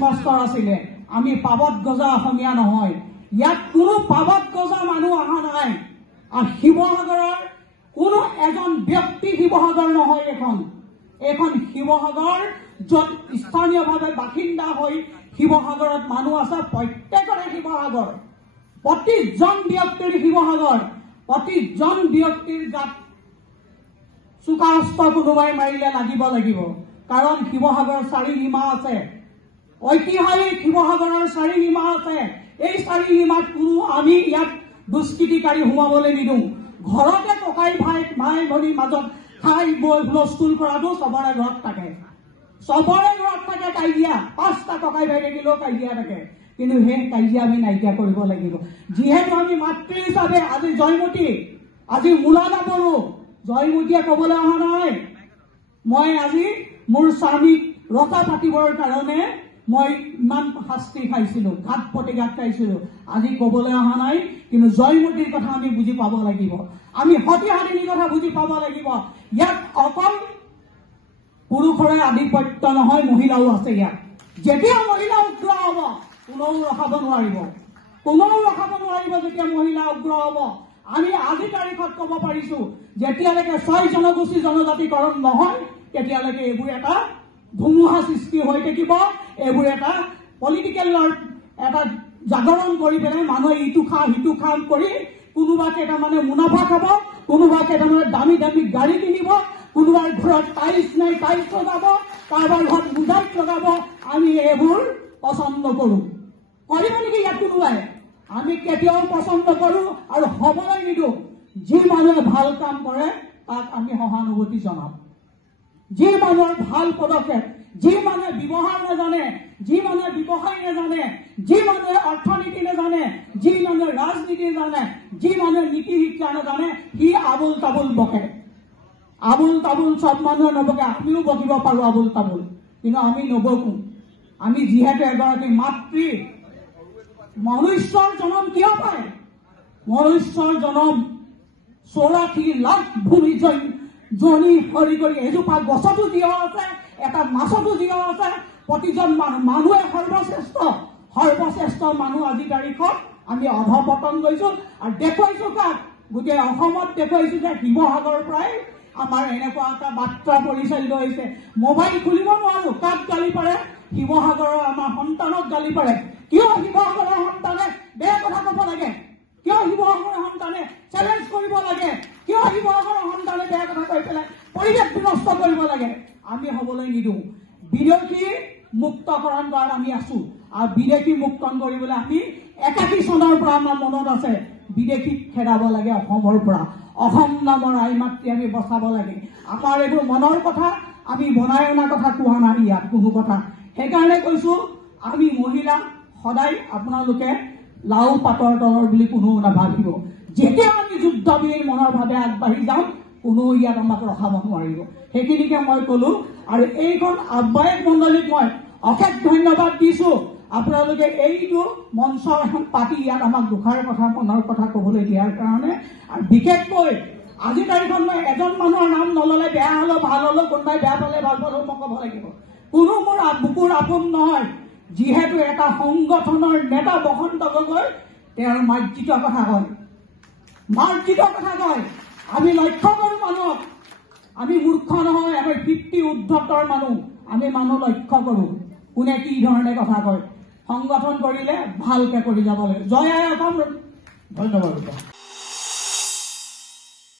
Postmaster আছিলে আমি পাবত গজা অসমীয়া নহয় ইয়াত কোনো পাবত গজা মানুহ অহা নাই আৰু শিৱসাগৰৰ কোনো এজন ব্যক্তি শিৱসাগৰ নহয় এখন শিৱসাগৰ য'ত স্থানীয়ভাৱে বাসিন্দা হৈ শিৱসাগৰত মানুহ আছে প্ৰত্যেকৰে শিৱসাগৰ প্ৰতিজন ব্যক্তিৰ শিৱসাগৰ প্ৰতিজন ব্যক্তিৰ গাত চোকা অস্ত্ৰ কোনোবাই মাৰিলে লাগিব কাৰণ শিৱসাগৰ চাৰিসীমা আছে ঐতিহাসিক শিৱসাগৰৰ চাৰিসীমা আছে এই চাৰিসীমাত কোনো আমি ইয়াত দুষ্কৃতিকাৰী সোমাবলৈ নিদিওঁ ঘৰতে ককাই ভাই মাই ভনীৰ মাজত খাই বৈ হুলস্থুল কৰাটো চবৰে ঘৰত থাকে কাজিয়া 5টা ককাই ভাই থাকিলেও কাজিয়া থাকে কিন্তু সেই কাজিয়া আমি নাইকিয়া কৰিব লাগিব যিহেতু আমি মাতৃ হিচাপে আজি জয়মতী আজি মূলা গাভৰু জয়মতীয়ে ক'বলৈ অহা নাই মই আজি মোৰ স্বামীক ৰতা পাতিবৰ কাৰণে মই ইমান শাস্তি খাইছিলো ঘাট প্ৰতিঘাত খাইছিলো আজি ক'বলৈ অহা নাই কিন্তু জয়মতীৰ কথা আমি বুজি পাব লাগিব আমি সতীসাধিনীৰ কথা বুজি পাব লাগিব ইয়াত অকল পুৰুষৰে আধিপত্য নহয় মহিলাও আছে ইয়াত যেতিয়া মহিলা উগ্ৰ হ'ব কোনেও ৰখাব নোৱাৰিব যেতিয়া মহিলা উগ্ৰ হ'ব আমি আজি তাৰিখত ক'ব পাৰিছো যেতিয়ালৈকে 6 জনগোষ্ঠী জনজাতিকৰণ নহয় তেতিয়ালৈকে এইবোৰ এটা ধুমুহা সৃষ্টি হৈ থাকিব এইবোৰ এটা পলিটিকেলৰ এটা জাগৰণ কৰি পেলাই মানুহে ইটো খাম কৰি কোনোবা কেইটামানে মুনাফা খাব কোনোবা কেইটামানে দামী গাড়ী কিনিব কোনোবাৰ ঘৰত টাইলছ নাই টাইলছ লগাব কাৰোবাৰ ঘৰত মোজাইক লগাব আমি এইবোৰ পচন্দ নকৰো কৰিব নেকি ইয়াত কোনোবাই আমি কেতিয়াও পচন্দ নকৰো আৰু হ'বলৈ নিদিওঁ যি মানুহে ভাল কাম কৰে তাক আমি সহানুভূতি জনাম যি মানুহৰ ভাল পদক্ষেপ যি মানুহে ব্যৱহাৰ নাজানে যি মানুহে ব্যৱসায় নাজানে যি মানুহে অৰ্থনীতি নাজানে যি মানুহে ৰাজনীতি নাজানে যি মানুহে নীতি শিক্ষা নাজানে সি আবুল তাবুল সব মানুহে নবকে আমিও বকিব পাৰো আবুল তাবুল কিন্তু আমি নবকো আমি যিহেতু এগৰাকী মাতৃ মনুষ্যৰ জনম কিয় পায় মনুষ্যৰ জনম 84 লাখ ভূমি জনি হৰি কৰি এজোপা গছতো জীৱ আছে এটা মাছতো জীৱ আছে প্ৰতিজন মানুহে সৰ্বশ্ৰেষ্ঠ মানুহ আজি তাৰিখত আমি অধপতন গৈছো আৰু দেখুৱাইছো কাক গোটেই অসমত দেখুৱাইছো যে শিৱসাগৰৰ পৰাই আমাৰ এনেকুৱা এটা বাৰ্তা পৰিচালিত হৈছে মোবাইল খুলিব নোৱাৰো কাক গালি পাৰে শিৱসাগৰৰ আমাৰ সন্তানক গালি পাৰে কিয় শিৱসাগৰৰ সন্তানে বেয়া কথা ক'ব লাগে কিয় শিৱসাগৰৰ সন্তানে চেলেঞ্জ কৰিব লাগে কিয় শিৱসাগৰৰ সন্তানে বেয়া কথা কৈ পেলাই পৰিৱেশ বিনষ্ট কৰিব লাগে আমি হ'বলৈ নিদিওঁ বিদেশী মুক্তকৰণ কৰাত আমি আছো আৰু বিদেশী মুক্তন কৰিবলৈ আমি 81 চনৰ পৰা আমাৰ মনত আছে বিদেশীক খেদাব লাগে অসমৰ পৰা অসম নামৰ আই মাতৃ আমি বচাব লাগে আমাৰ এইবোৰ মনৰ কথা আমি বনাই অনা কথা কোৱা নাই ইয়াত কোনো কথা সেইকাৰণে কৈছো আমি মহিলা সদায় আপোনালোকে লাও পাতৰ তলৰ বুলি কোনো নাভাবিব যেতিয়া আমি যুদ্ধবীৰ মনৰ ভাৱে আগবাঢ়ি যাম কোনো ইয়াত আমাক ৰখাব নোৱাৰিব সেইখিনিকে মই ক'লো আৰু এইখন আহ্বায়ক মণ্ডলীক মই অশেষ ধন্যবাদ দিছো আপোনালোকে এইটো মঞ্চ এখন পাতি ইয়াত আমাক দুখাৰ কথা মনৰ কথা ক'বলৈ দিয়াৰ কাৰণে আৰু বিশেষকৈ আজি তাৰিখত মই এজন মানুহৰ নাম নললে বেয়া হলো ভাল হলো কোনোবাই বেয়া পালে ভাল পালেও মই ক'ব লাগিব কোনো মোৰ বুকুৰ আপোন নহয় যিহেতু এটা সংগঠনৰ নেতা বসন্ত গগৈ তেওঁৰ মাৰ্জিত কথা কয় আমি লক্ষ্য কৰো মানুহক আমি মূৰ্খ নহয় আমি 50 উদ্ধতৰ মানুহ আমি মানুহ লক্ষ্য কৰো কোনে কি ধৰণে কথা কয় সংগঠন কৰিলে ভালকে কৰি যাব লাগে জয় আই অসম ধন্যবাদ।